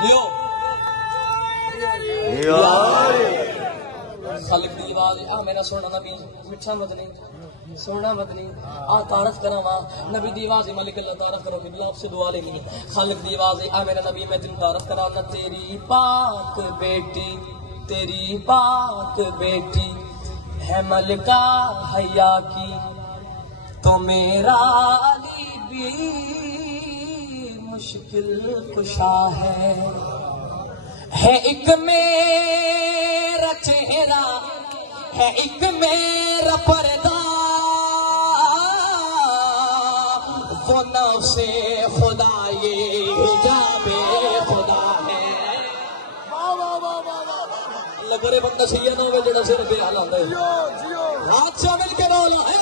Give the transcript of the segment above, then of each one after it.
जियो खालिक दी आवाज आ मेरा सोना नबी मिठा मदनी सोना मदनी आ तारफ करा वा नबी दी आवाज मालिक अल्लाह तारफ करो कि बिल्ला आपसे दुआ लेनी खालिक दी आवाज आ मेरा नबी मैं तेरी तारफ करा ना तेरी पाक बेटी है मलका हया की तो मेरा अली भी मुश्किल कुशा है एक मेरा चेहरा है एक मेरा पर्दा वो नफ्से खुदा ये हिजाबे खुदा है लगरे बंदा सही ना हो जड़ा सिर पे हाल आंदा है हाथ से मिल के बोलो है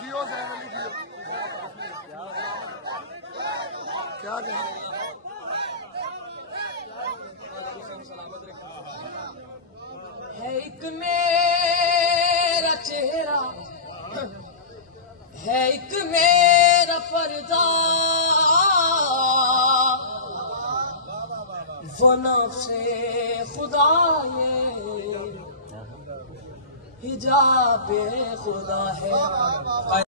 जियो क्या है एक मेरा चेहरा है एक मेरा पर्दा वो नफ्से खुदा ये हिजाबे खुदा है।